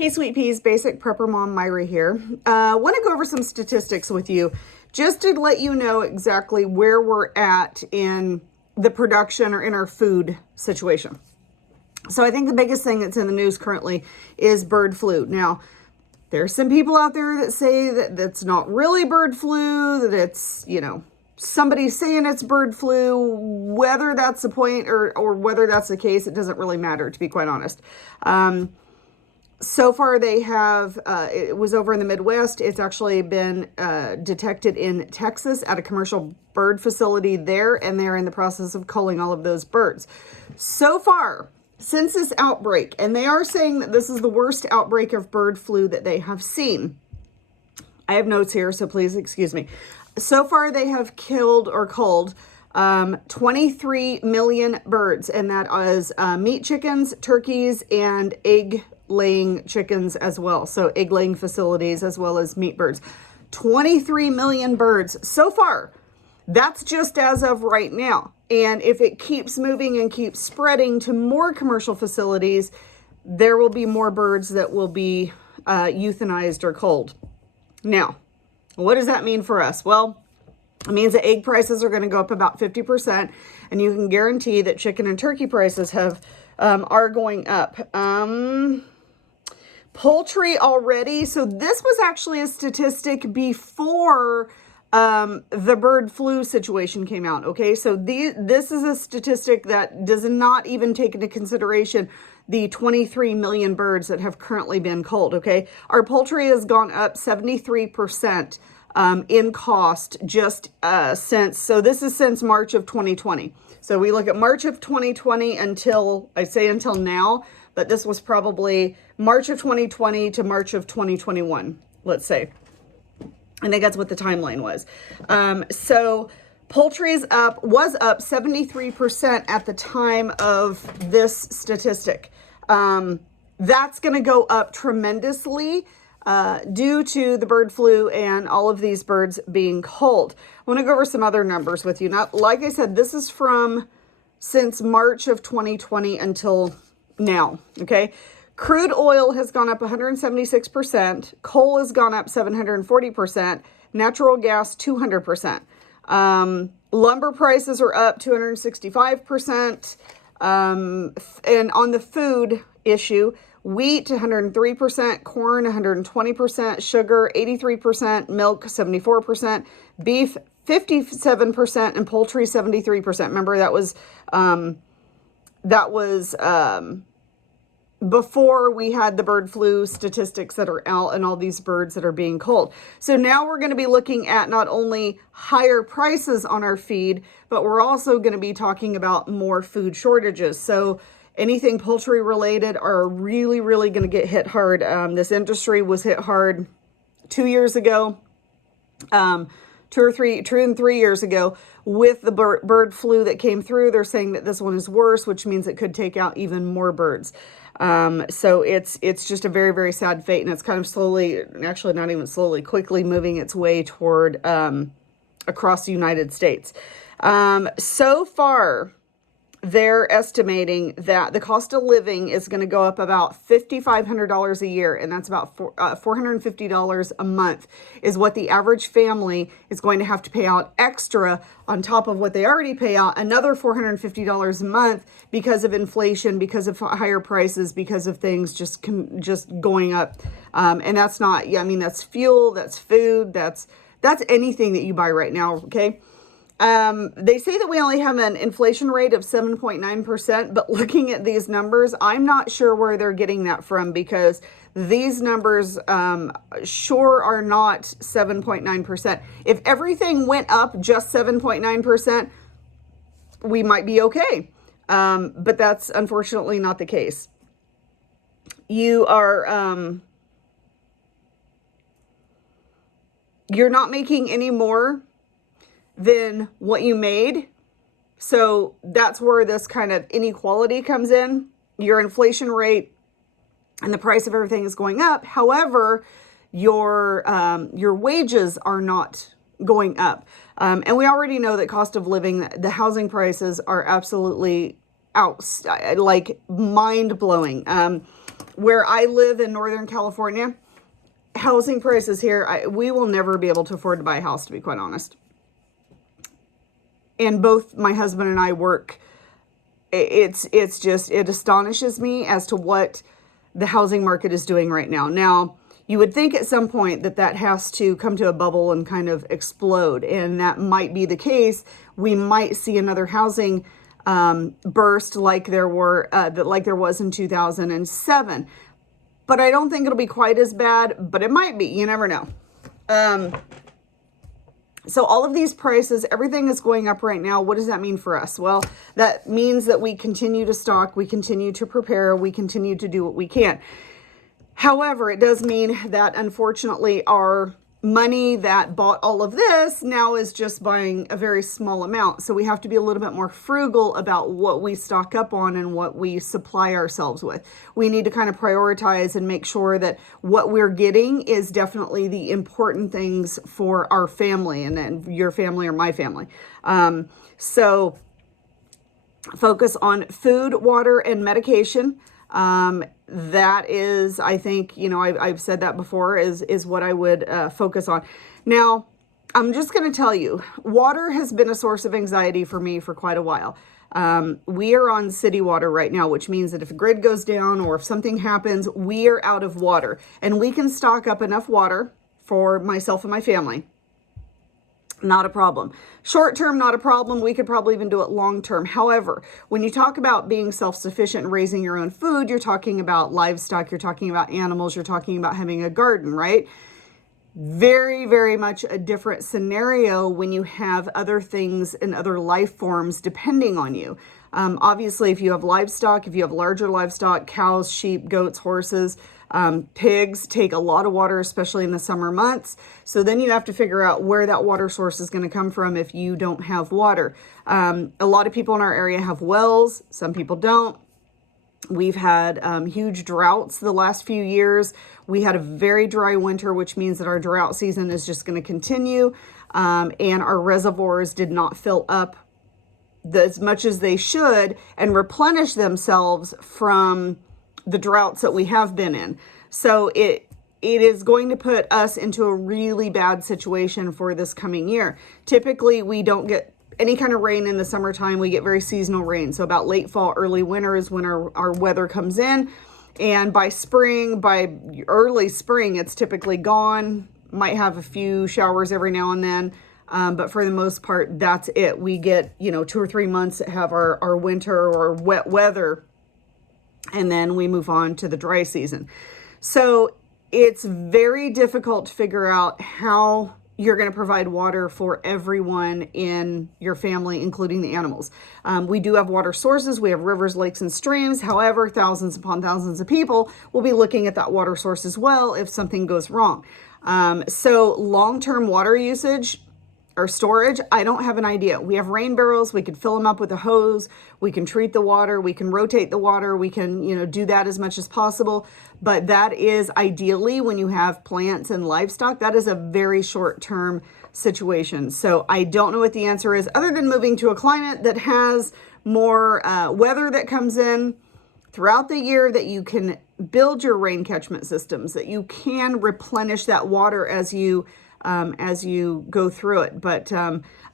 Hey, Sweet Peas, Basic Prepper Mom Myra here. Want to go over some statistics with you just to let you know exactly where we're at in the production or in our food situation. So I think the biggest thing that's in the news currently is bird flu. Now, there's some people out there that say that that's not really bird flu, that it's, somebody saying it's bird flu. Whether that's the point or whether that's the case, it doesn't really matter, to be quite honest. So far, they have, it was over in the Midwest. It's actually been detected in Texas at a commercial bird facility there, and they're in the process of culling all of those birds. So far, since this outbreak, and they are saying that this is the worst outbreak of bird flu that they have seen. I have notes here, so please excuse me. So far, they have killed or culled 23 million birds, and that is meat chickens, turkeys, and egg-laying chickens as well. So egg-laying facilities as well as meat birds. 23 million birds so far. That's just as of right now. And if it keeps moving and keeps spreading to more commercial facilities, there will be more birds that will be euthanized or culled. Now, what does that mean for us? Well, it means that egg prices are going to go up about 50%, and you can guarantee that chicken and turkey prices are going up. Poultry already. So this was actually a statistic before the bird flu situation came out. Okay, so this is a statistic that does not even take into consideration the 23 million birds that have currently been culled. Okay, our poultry has gone up 73% in cost just since March of 2020. So we look at March of 2020 until now, but this was probably March of 2020 to March of 2021, let's say. I think that's what the timeline was. So poultry was up 73% at the time of this statistic. That's going to go up tremendously due to the bird flu and all of these birds being culled. I want to go over some other numbers with you. Now, like I said, this is from since March of 2020 until now, okay? Crude oil has gone up 176%. Coal has gone up 740%. Natural gas, 200%. Lumber prices are up 265%. And on the food issue, wheat, 103%, corn, 120%, sugar, 83%, milk, 74%, beef, 57%, and poultry, 73%. Remember, that was before we had the bird flu statistics that are out and all these birds that are being culled. So now we're going to be looking at not only higher prices on our feed, but we're also going to be talking about more food shortages. So anything poultry related are really, really going to get hit hard. This industry was hit hard 2 years ago, 2 and 3 years ago with the bird flu that came through. They're saying that this one is worse, which means it could take out even more birds. So it's just a very, very sad fate, and it's kind of quickly moving its way toward across the United States. So far, they're estimating that the cost of living is going to go up about $5,500 a year, and that's about $450 a month is what the average family is going to have to pay out extra on top of what they already pay out, another $450 a month because of inflation, because of higher prices, because of things just going up. And that's that's fuel, that's food, that's anything that you buy right now, okay? They say that we only have an inflation rate of 7.9%, but looking at these numbers, I'm not sure where they're getting that from, because these numbers sure are not 7.9%. If everything went up just 7.9%, we might be okay. But that's unfortunately not the case. You're not making any more than what you made. So that's where this kind of inequality comes in. Your inflation rate and the price of everything is going up. However, your wages are not going up. And we already know that cost of living, the housing prices are absolutely mind blowing. Where I live in Northern California, housing prices here, we will never be able to afford to buy a house, to be quite honest. And both my husband and I work. It astonishes me as to what the housing market is doing right now. Now, you would think at some point that has to come to a bubble and kind of explode, and that might be the case. We might see another housing burst like there was in 2007, but I don't think it'll be quite as bad. But it might be. You never know. So all of these prices, everything is going up right now. What does that mean for us? Well, that means that we continue to stock, we continue to prepare, we continue to do what we can. However, it does mean that unfortunately our money that bought all of this now is just buying a very small amount. So we have to be a little bit more frugal about what we stock up on and what we supply ourselves with. We need to kind of prioritize and make sure that what we're getting is definitely the important things for our family, and then your family or my family. So focus on food, water, and medication. That is, I think, I've said that before, is what I would focus on. Now, I'm just going to tell you, water has been a source of anxiety for me for quite a while. We are on city water right now, which means that if a grid goes down or if something happens, we are out of water, and we can stock up enough water for myself and my family. Not a problem. Short term, not a problem. We could probably even do it long term. However, when you talk about being self-sufficient and raising your own food, you're talking about livestock, you're talking about animals, you're talking about having a garden, right? Very, very much a different scenario when you have other things and other life forms depending on you. Obviously, if you have livestock, if you have larger livestock, cows, sheep, goats, horses, pigs take a lot of water, especially in the summer months. So then you have to figure out where that water source is going to come from if you don't have water. A lot of people in our area have wells. Some people don't. We've had huge droughts the last few years. We had a very dry winter, which means that our drought season is just going to continue. And our reservoirs did not fill up as much as they should and replenish themselves from the droughts that we have been in. So it is going to put us into a really bad situation for this coming year. Typically, we don't get any kind of rain in the summertime. We get very seasonal rain. So about late fall, early winter is when our weather comes in. And by early spring, it's typically gone. Might have a few showers every now and then. But for the most part, that's it. We get, 2 or 3 months that have our winter or wet weather, and then we move on to the dry season. So it's very difficult to figure out how you're going to provide water for everyone in your family, including the animals. We do have water sources. We have rivers, lakes, and streams. However, thousands upon thousands of people will be looking at that water source as well if something goes wrong. So long-term water usage or storage, I don't have an idea. We have rain barrels. We could fill them up with a hose. We can treat the water. We can rotate the water. We can, do that as much as possible. But that is ideally when you have plants and livestock, that is a very short-term situation. So I don't know what the answer is other than moving to a climate that has more weather that comes in throughout the year, that you can build your rain catchment systems, that you can replenish that water as you go through it. But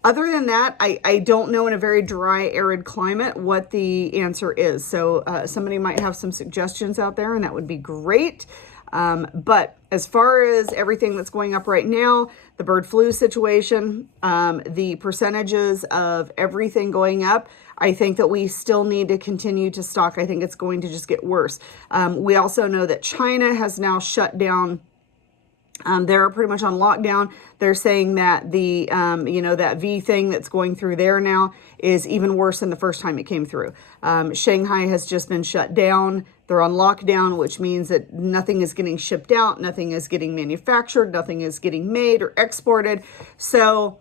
other than that, I don't know in a very dry, arid climate what the answer is. So somebody might have some suggestions out there, and that would be great. But as far as everything that's going up right now, the bird flu situation, the percentages of everything going up, I think that we still need to continue to stock. I think it's going to just get worse. We also know that China has now shut down. They're pretty much on lockdown. They're saying that the, that V thing that's going through there now is even worse than the first time it came through. Shanghai has just been shut down. They're on lockdown, which means that nothing is getting shipped out. Nothing is getting manufactured. Nothing is getting made or exported. So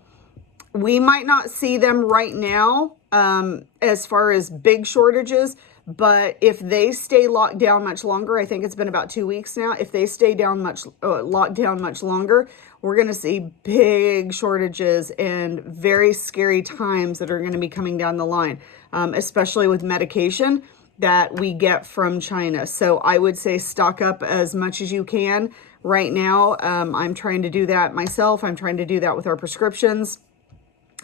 we might not see them right now as far as big shortages. But if they stay locked down much longer, I think it's been about 2 weeks now. If they stay locked down much longer, we're going to see big shortages and very scary times that are going to be coming down the line, especially with medication. that we get from China. So I would say stock up as much as you can right now. I'm trying to do that myself. I'm trying to do that with our prescriptions.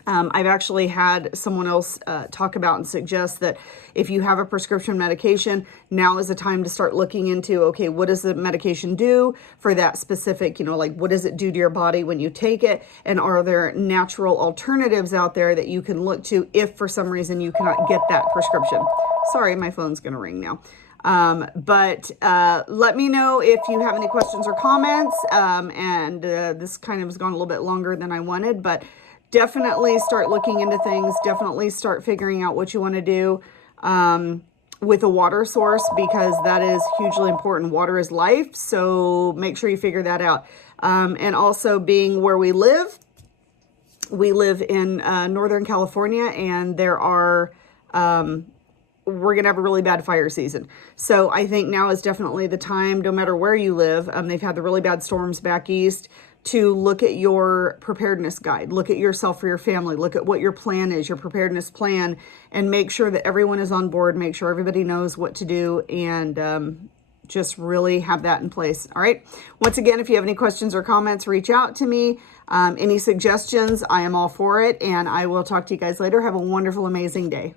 I've actually had someone else talk about and suggest that if you have a prescription medication, now is the time to start looking into, okay, what does the medication do for that specific, like what does it do to your body when you take it? And are there natural alternatives out there that you can look to if for some reason you cannot get that prescription? Sorry, my phone's going to ring now. But let me know if you have any questions or comments. This kind of has gone a little bit longer than I wanted, but definitely start looking into things. Definitely start figuring out what you want to do with a water source, because that is hugely important. Water is life, so make sure you figure that out. And also, being where we live in Northern California, and we're going to have a really bad fire season. So I think now is definitely the time, no matter where you live. They've had the really bad storms back east, to look at your preparedness guide, look at yourself for your family, look at what your plan is, your preparedness plan, and make sure that everyone is on board, make sure everybody knows what to do, and just really have that in place. All right. Once again, if you have any questions or comments, reach out to me. Any suggestions, I am all for it. And I will talk to you guys later. Have a wonderful, amazing day.